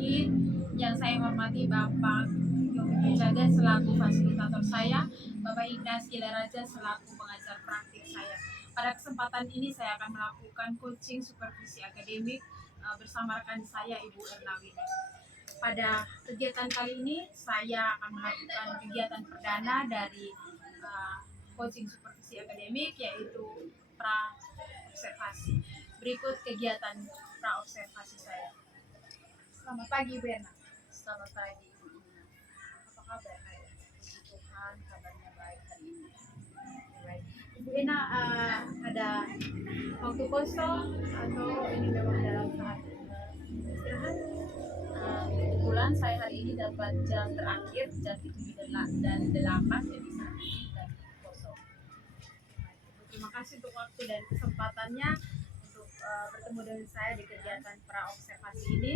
ini yang saya hormati Bapak Yogi Jaga selaku fasilitator saya, Bapak Ignas Gilaraja selaku pengajar praktik saya. Pada kesempatan ini saya akan melakukan coaching supervisi akademik bersama rekan saya Ibu Ernawini. Pada kegiatan kali ini saya akan melakukan kegiatan perdana dari coaching supervisi akademik, yaitu pra observasi. Berikut kegiatan pra observasi saya. Selamat pagi Bu Erna. Selamat pagi Ibu Ina. Apa kabar hari ini? Puji Tuhan, kabarnya baik hari ini. Baik. Ibu Ina, ada waktu kosong atau ini memang dalam saat istirahat? Kebetulan saya hari ini dapat jam terakhir jam 7 dan 8, jadi saat ini lagi kosong. Terima kasih untuk waktu dan kesempatannya untuk bertemu dengan saya di kegiatan pra observasi ini.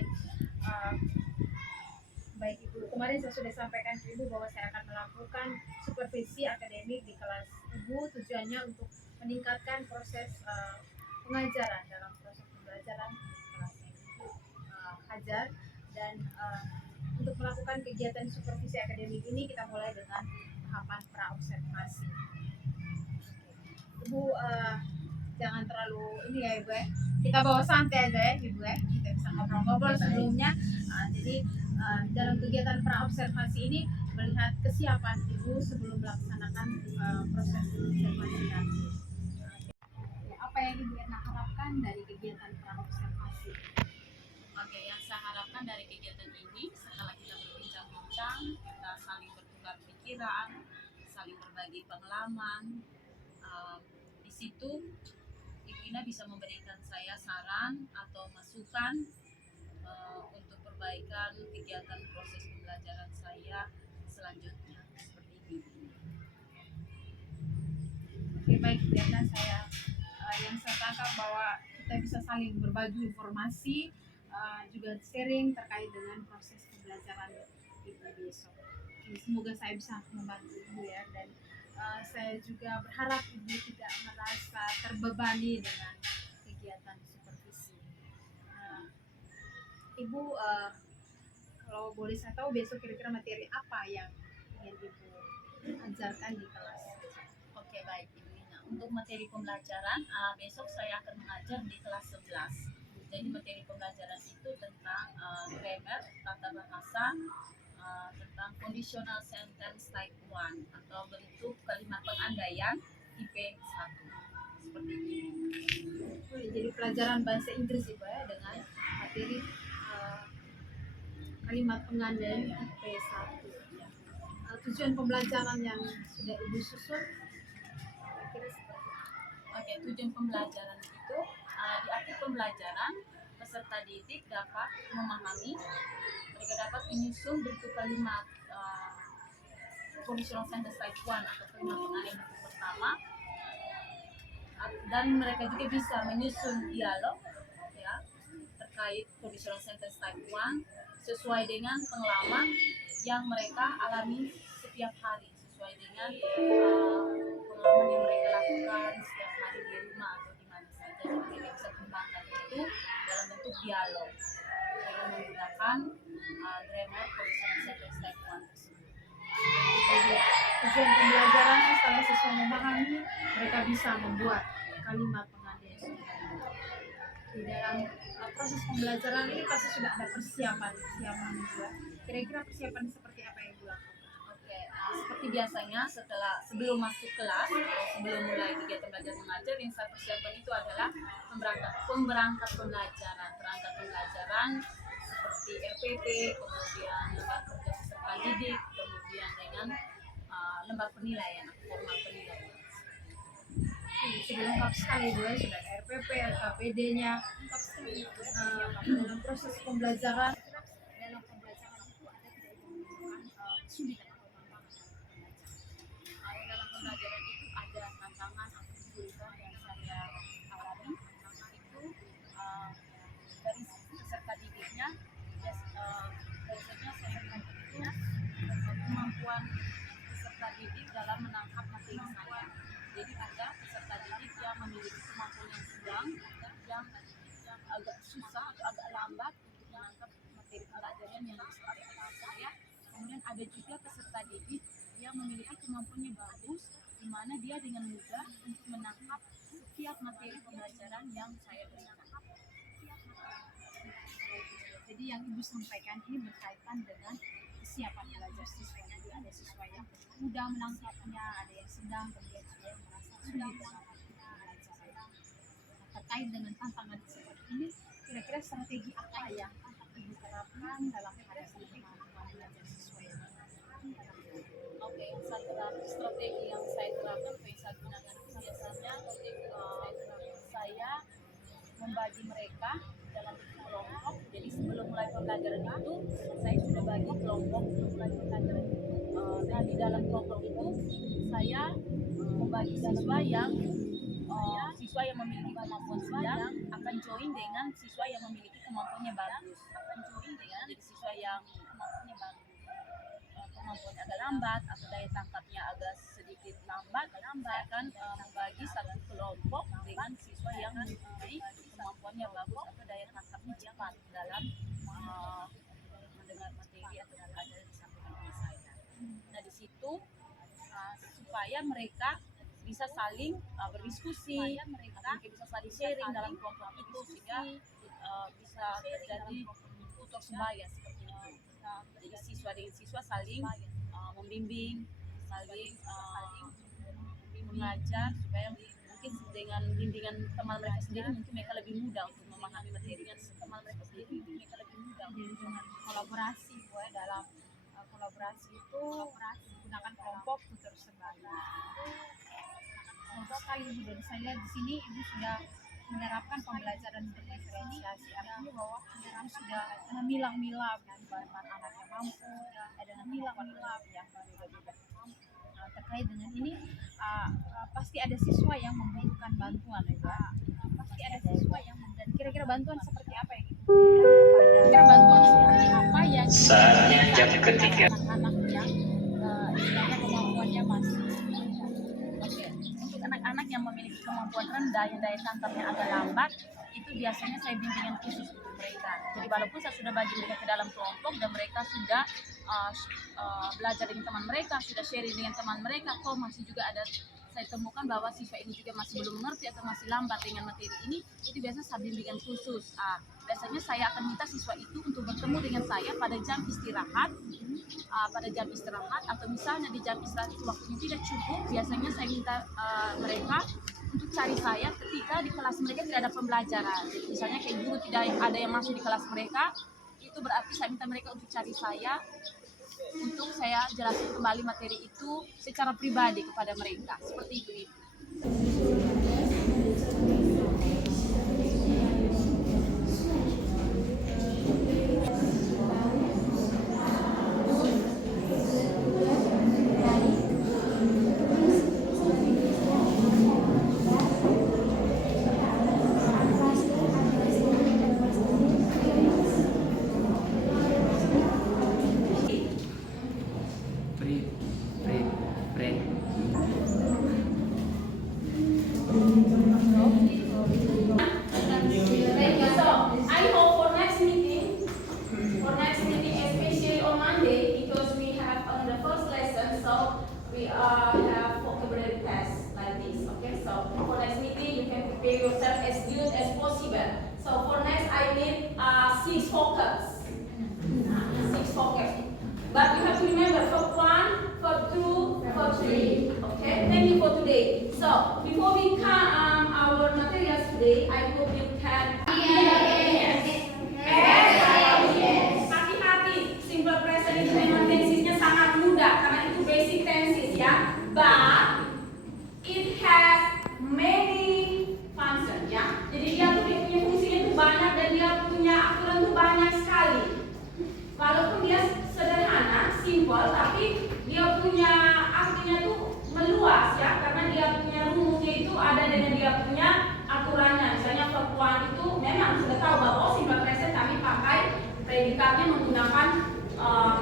Baik Ibu, kemarin saya sudah sampaikan ke Ibu bahwa saya akan melakukan supervisi akademik di kelas Ibu. Tujuannya untuk meningkatkan proses pengajaran dalam proses pembelajaran di kelas yang Ibu ajar. Dan untuk melakukan kegiatan supervisi akademik ini kita mulai dengan tahapan pra observasi. Ibu jangan terlalu ini ya Ibu ya. Kita bawa santai aja ya Ibu ya. Kita bisa ngobrol-ngobrol sebelumnya. Jadi dalam kegiatan pra observasi ini melihat kesiapan Ibu sebelum melaksanakan proses observasi tadi. Apa yang Ibu harapkan dari kegiatan pra observasi? Oke, yang saya harapkan dari kegiatan ini, setelah kita berbincang-bincang, kita saling bertukar pikiran, saling berbagi pengalaman. Di situ Ibu Ina bisa memberikan saya saran atau masukan untuk perbaikan kegiatan proses pembelajaran saya selanjutnya, seperti itu. Oke, baik karena yang saya tangkap bahwa kita bisa saling berbagi informasi, juga sharing terkait dengan proses pembelajaran Ibu besok. Jadi, semoga saya bisa membantu Ibu ya, dan saya juga berharap Ibu tidak merasa terbebani dengan kegiatan supervisi. Ibu, kalau boleh saya tahu besok kira-kira materi apa yang ingin Ibu ajarkan di kelas? Oke, baik Ibu Ina. Untuk materi pembelajaran, besok saya akan mengajar di kelas 11. Jadi materi pembelajaran itu tentang grammar, tata bahasa, tentang conditional sentence type 1 atau bentuk kalimat pengandaian IP 1. Seperti itu. Jadi pelajaran bahasa Inggris Ibu ya, dengan materi kalimat pengandaian IP 1. Tujuan pembelajaran yang sudah Ibu susun kira-kira seperti apa? Oke, tujuan pembelajaran itu di akhir pembelajaran peserta didik dapat memahami, mereka dapat menyusun bentuk kalimat conditional sentence type 1 atau kalimat pengandaian bentuk pertama, dan mereka juga bisa menyusun dialog ya terkait conditional sentence type 1 sesuai dengan pengalaman yang mereka alami setiap hari, sesuai dengan pengalaman yang mereka lakukan setiap hari di rumah atau di mana saja. Jadi mereka bisa kembangkan itu dalam bentuk dialog dengan menggunakan grammar conditional sentence type 1 tersebut. Jadi tujuan pembelajaran setelah siswa memahami, mereka bisa membuat kalimat pengandaian. Di dalam proses pembelajaran ini pasti sudah ada persiapan juga. Kira-kira persiapan seperti apa yang Ibu lakukan? Oke, seperti biasanya sebelum masuk kelas, sebelum mulai kegiatan belajar mengajar, yang saya persiapkan itu adalah perangkat pembelajaran seperti RPP, kemudian lembar kerja peserta didik, kemudian dengan lembar penilaian atau format penilaian. Sudah lengkap sekali Bu ya, sudah ada RPP, LKPD-nya, lengkap sekali. Dalam proses pembelajaran itu ada tidak kesulitan atau tantangan Dalam pembelajaran itu ada tantangan atau kesulitan yang saya alami. Tantangan itu dari peserta didiknya, biasanya saya melihat itu kemampuan peserta didik dalam menangkap materi saya. Jadi ada peserta didik yang memiliki kemampuan yang sedang, yang agak susah atau agak lambat untuk menangkap materi materi pelajaran yang disampaikan oleh saya. Kemudian ada juga peserta didik yang memiliki kemampuannya bagus, di mana dia dengan mudah untuk menangkap setiap materi pembelajaran yang saya berikan. Jadi yang Ibu sampaikan ini berkaitan dengan kesiapan belajar siswa. Jadi ada siswa yang mudah menangkapnya, ada yang sedang, kemudian ada yang merasa sulit menangkapnya, belajar. Terkait dengan tantangan seperti ini, kira-kira strategi apa yang Ibu terapkan dalam menghadapi kemampuan belajar siswa yang Oke, strategi yang saya terapkan pada saat menangani biasanya saya membagi mereka dalam kelompok. Jadi sebelum mulai pembelajaran itu saya sudah bagi kelompok untuk mulai pembelajaran itu. Nah di dalam kelompok itu saya membagi siswa yang memiliki kemampuan sedang akan join dengan siswa yang memiliki kemampuannya bagus. Jadi siswa yang kemampuannya bagus, kemampuan agak lambat atau daya tangkapnya agak sedikit lambat, saya akan membagi satu kelompok dengan siswa yang mempunyai kemampuannya bagus atau daya tangkapnya cepat dalam mendengar materi atau pelajaran yang disampaikan oleh saya. Nah di situ supaya mereka bisa saling berdiskusi, mereka bisa saling sharing dalam kelompok itu sehingga bisa terjadi tutor sebaya seperti itu. Jadi siswa dengan siswa saling membimbing, saling mengajar supaya mungkin dengan bimbingan teman mereka sendiri mungkin mereka lebih mudah untuk memahami materi dengan teman mereka sendiri mungkin mereka lebih mudah. jadi dengan kolaborasi dalam kolaborasi itu menggunakan kelompok tutor sebaya. Bagus sekali Ibu, dan saya lihat di sini Ibu sudah menerapkan pembelajaran berdiferensiasi, artinya bahwa Ibu sudah memilah-milah bagaimana anak yang mampu, ada memilah-milah yang berbeda-beda. Terkait dengan ini pasti ada siswa yang membutuhkan bantuan ya. Pasti ada siswa yang dan kira-kira bantuan seperti apa yang Ibu berikan kira-kira bantuan seperti apa yang Saatnya jam ketiga. anak-anak yang istilahnya kemampuannya masih Untuk anak-anak yang memiliki kemampuan rendah, yang daya tangkapnya agak lambat, itu biasanya saya bimbingan khusus untuk mereka. Jadi walaupun saya sudah bagi mereka ke dalam kelompok dan mereka sudah belajar dengan teman mereka, sudah sharing dengan teman mereka, kok masih juga ada saya temukan bahwa siswa ini juga masih belum mengerti atau masih lambat dengan materi ini, itu biasanya saya bimbingan khusus. Biasanya saya akan minta siswa itu untuk bertemu dengan saya pada jam istirahat, atau misalnya di jam istirahat itu waktunya tidak cukup, biasanya saya minta mereka untuk cari saya ketika di kelas mereka tidak ada pembelajaran. Misalnya kayak guru tidak ada yang masuk di kelas mereka, itu berarti saya minta mereka untuk cari saya untuk saya jelaskan kembali materi itu secara pribadi kepada mereka. Seperti itu, Ibu. We have vocabulary tests like this. Okay, so for next meeting you can prepare yourself as good as possible. So for next I need 6 focus. 6 focus. But you have to remember for 1, for 2, for 3. Okay, thank you for today. So before we come our materials today, I hope you can hati-hati, simple present itu memang tensesnya sangat mudah karena itu basic tenses ya. But it has many functions ya. Jadi dia punya fungsinya itu banyak dan dia punya aturan itu banyak sekali. Walaupun dia sederhana, simple, tapi dia punya artinya tuh meluas ya, karena dia punya rumusnya itu ada dengan dia punya aturannya. Misalnya verb one itu memang sudah tahu bahwa simple present kami pakai predikatnya menggunakan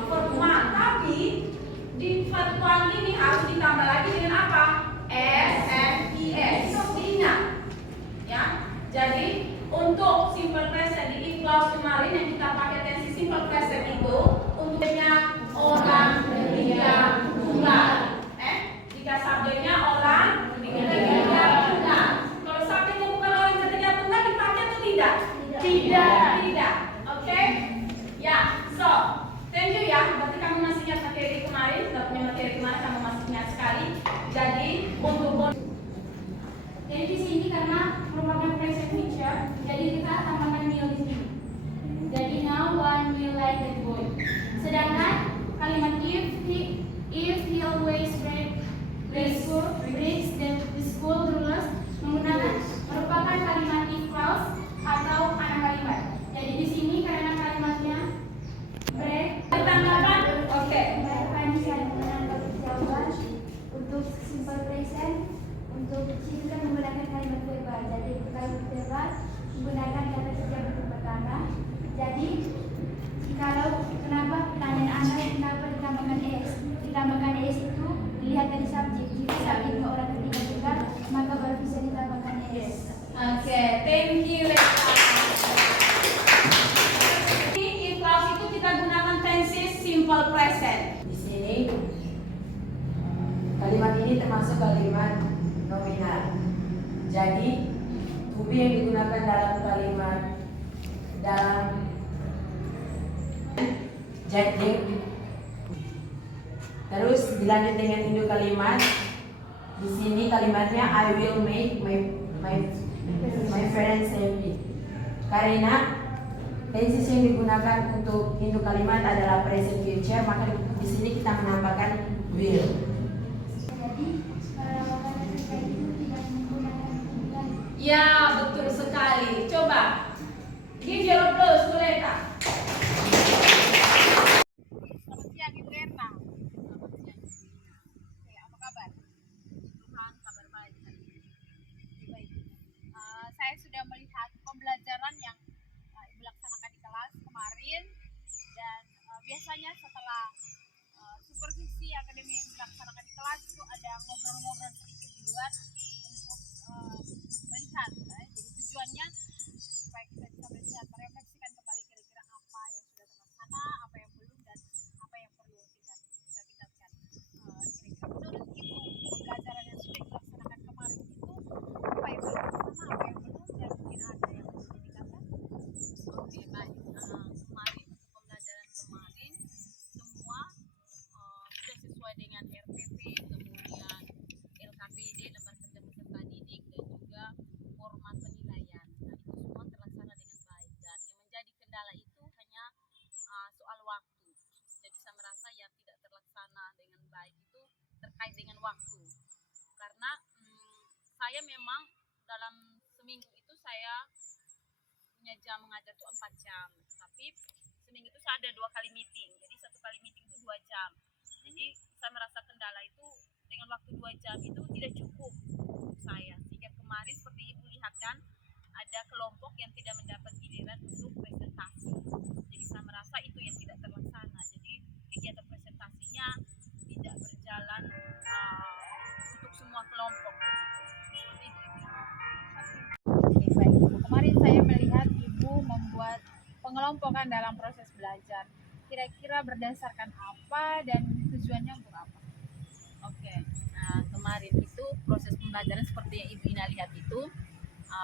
verb one, tapi di verb one ini harus ditambah lagi dengan apa? S, F, I, S. Itu harus diingat ya. Jadi untuk simple present di if clause kemarin yang kita pakai tensi simple Jadi kita tambahkan will di sini. Jadi now one will like that boy. Sedangkan kalimat if he always breaks the school rules merupakan kalimat if clause atau anak kalimat. Jadi di sini karena kalimatnya break tanggapan. Oke. Mereka bisa menggunakan jawaban untuk simple present. Untuk sini kan menggunakan kalimat verbal. Jadi untuk kalimat verbal menggunakan kata kerja bentuk pertama. Jadi kalau kenapa pertanyaan Anda kenapa ditambahkan es? Ditambahkan es itu dilihat dari subjek. Jika subjeknya orang ketiga juga maka baru bisa ditambahkan es. Oke, thank you Lesta. Ini if clause itu kita gunakan tenses simple present. Di sini kalimat ini termasuk kalimat nominal. Jadi to be yang digunakan dalam kalimat jadi terus dilanjut dengan induk kalimat. Di sini kalimatnya I will make my friends happy. Karena tenses yang digunakan untuk induk kalimat adalah present future, maka di sini kita menambahkan will. Jadi kalau kata kerja itu tidak menggunakan bukan. Ya, betul sekali. Coba give your applause to Leta. Selamat siang Ibu Erna. Selamat siang Ibu Ina. Oke, apa kabar? Tuhan kabar baik hari ini. Oke, baik. Saya sudah melihat pembelajaran yang Ibu laksanakan di kelas kemarin dan biasanya setelah supervisi akademi yang dilaksanakan di kelas itu ada ngobrol-ngobrol sedikit di luar untuk melihat. Jadi tujuannya supaya kita bisa melihat, merefleksikan kembali kira-kira apa yang sudah terlaksana, apa yang belum, dan apa yang perlu kita tingkatkan. Kira-kira menurut Ibu, pembelajaran yang sudah dilaksanakan kemarin itu apa yang belum terlaksana, apa yang belum, dan mungkin ada yang harus ditingkatkan? Oke, baik. Kemarin untuk pembelajaran kemarin semua sudah sesuai dengan RPP, kemudian LKPD, lembar kerja peserta didik, dan juga format penilaian. Nah, itu semua terlaksana dengan baik, dan yang menjadi kendala itu hanya soal waktu. Jadi saya merasa yang tidak terlaksana dengan baik itu terkait dengan waktu, karena saya memang dalam seminggu itu saya punya jam mengajar itu 4 jam, tapi seminggu itu saya ada 2 kali meeting, jadi 1 kali meeting itu 2 jam. Jadi saya merasa kendala itu dengan waktu 2 jam itu tidak cukup untuk saya, sehingga kemarin seperti Ibu lihat kan ada kelompok yang tidak mendapat giliran untuk presentasi. Jadi saya merasa itu yang tidak terlaksana, jadi kegiatan presentasinya tidak berjalan untuk semua kelompok. Seperti itu Ibu. Oke, baik Ibu. Kemarin saya melihat Ibu membuat pengelompokan dalam proses belajar. Kira-kira berdasarkan apa dan tujuannya untuk apa? Oke, nah kemarin itu proses pembelajaran seperti yang Ibu Ina lihat itu,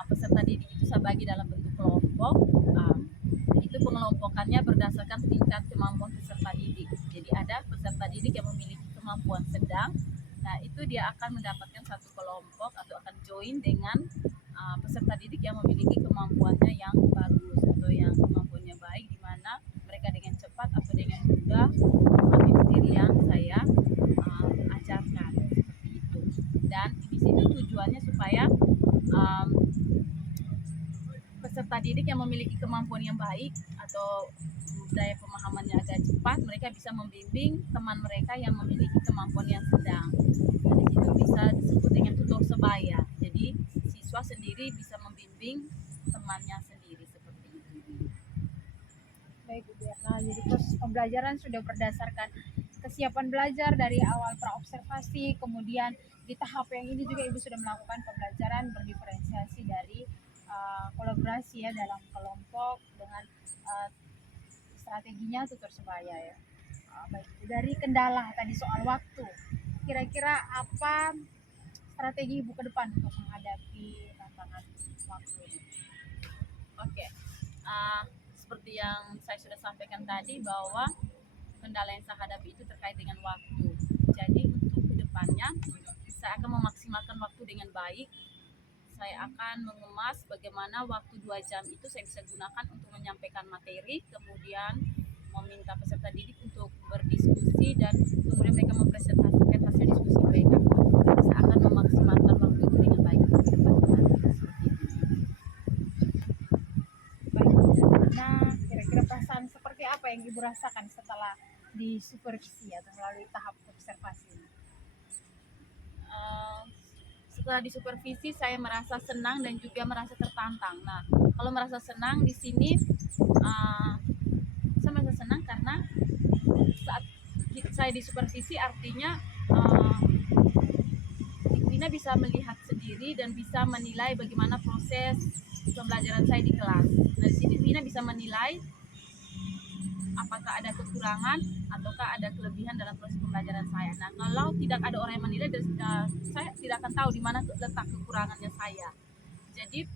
peserta didik itu saya bagi dalam bentuk kelompok. Itu pengelompokannya berdasarkan tingkat kemampuan peserta didik. Jadi ada peserta didik yang memiliki kemampuan sedang. Nah itu dia akan mendapatkan satu kelompok atau akan join dengan peserta didik yang memiliki kemampuannya yang bagus atau yang kemampuannya baik, di mana mereka dengan cepat atau dengan mudah memahami materi yang saya ajarkan, seperti itu. Dan di situ tujuannya supaya peserta didik yang memiliki kemampuan yang baik atau daya pemahamannya agak cepat, mereka bisa membimbing teman mereka yang memiliki kemampuan yang sedang. Dan di situ bisa disebut dengan tutor sebaya. Jadi siswa sendiri bisa membimbing temannya sendiri, seperti itu. Baik Bu Berna, jadi proses pembelajaran sudah berdasarkan kesiapan belajar dari awal praobservasi, kemudian di tahap yang ini juga Ibu sudah melakukan pembelajaran berdiferensiasi dari kolaborasi ya dalam kelompok dengan strateginya tutor sebaya ya. Baik, dari kendala tadi soal waktu, kira-kira apa strategi Ibu ke depan untuk menghadapi tantangan waktu ini? Oke, seperti yang saya sudah sampaikan tadi bahwa kendala yang saya hadapi itu terkait dengan waktu. Jadi untuk kedepannya saya akan memaksimalkan waktu dengan baik. saya akan mengemas bagaimana waktu 2 jam itu saya bisa gunakan untuk menyampaikan materi, kemudian meminta peserta didik untuk berdiskusi dan kemudian mereka mempresentasikan hasil diskusi mereka. Saya akan memaksimalkan waktu itu dengan baik untuk kedepannya. Seperti itu. Baik. Nah, kira-kira perasaan seperti apa yang Ibu rasakan setelah disupervisi atau melalui tahap observasi? Setelah disupervisi saya merasa senang dan juga merasa tertantang. Nah, kalau merasa senang di sini saya merasa senang karena saat saya disupervisi artinya Vina bisa melihat sendiri dan bisa menilai bagaimana proses pembelajaran saya di kelas. Nah, di sini Vina bisa menilai apakah ada kekurangan ataukah ada kelebihan dalam proses pembelajaran saya. Nah, kalau tidak ada orang yang menilai, saya tidak akan tahu di mana letak kekurangannya saya. Jadi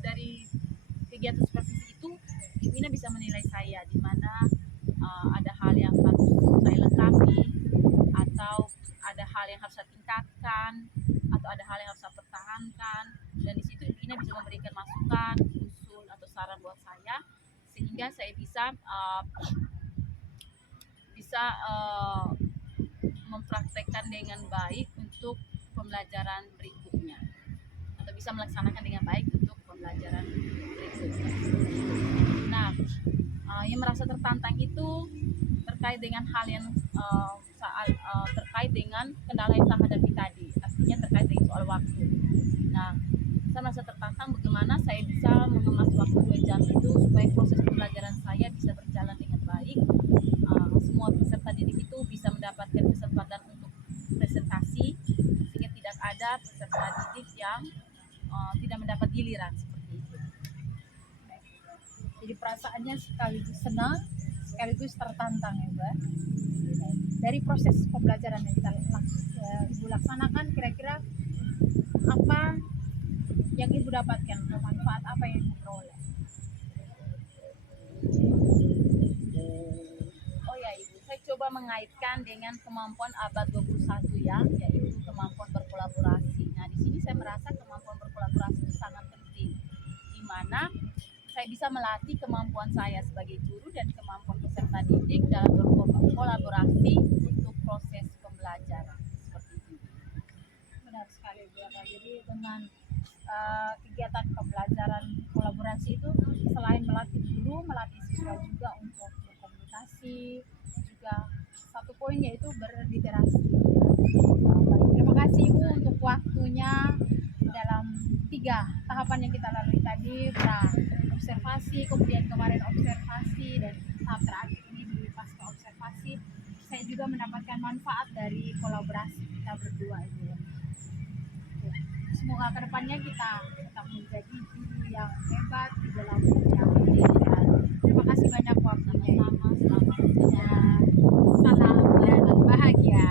dari kegiatan supervisi itu, Vina bisa menilai saya di mana ada hal yang harus saya lengkapi, atau ada hal yang harus saya tingkatkan, atau ada hal yang harus saya pertahankan. Dan di situ Vina bisa memberikan masukan, usul atau saran buat saya, sehingga saya bisa mempraktekkan dengan baik untuk pembelajaran berikutnya, atau bisa melaksanakan dengan baik untuk pembelajaran berikutnya. Nah, yang merasa tertantang itu terkait dengan hal yang terkait dengan kendala yang saya hadapi tadi, artinya terkait dengan soal waktu. Nah, saya merasa tertantang bagaimana saya bisa mengemas waktu 2 jam itu supaya proses pembelajaran saya bisa berjalan dengan baik. Semua peserta didik itu bisa mendapatkan kesempatan untuk presentasi, sehingga tidak ada peserta didik yang tidak mendapat giliran seperti itu. Jadi perasaannya sekaligus senang, sekaligus tertantang ya, Mbak. Dari proses pembelajaran yang kita Ibu laksanakan, kira-kira apa yang Ibu dapatkan, manfaat apa yang Ibu peroleh? Oh ya Ibu, saya coba mengaitkan dengan kemampuan abad 21 ya, yaitu kemampuan berkolaborasi. Nah, di sini saya merasa kemampuan berkolaborasi itu sangat penting, di mana saya bisa melatih kemampuan saya sebagai guru dan kemampuan peserta didik dalam berkolaborasi untuk proses pembelajaran seperti itu. Benar sekali Bu. Jadi dengan kegiatan pembelajaran kolaborasi itu selain melatih guru, melatih siswa juga untuk berkomunikasi, juga satu poin yaitu berliterasi. Baik, terima kasih Ibu untuk waktunya dalam 3 tahapan yang kita lalui tadi, observasi, kemudian kemarin observasi, dan tahap terakhir ini di pasca observasi. Saya juga mendapatkan manfaat dari kolaborasi kita berdua Ibu. Semoga kedepannya kita tetap menjadi guru yang hebat di dalam dunia pendidikan. Terima kasih banyak waktunya. Sama-sama, selamat Salam dan bahagia.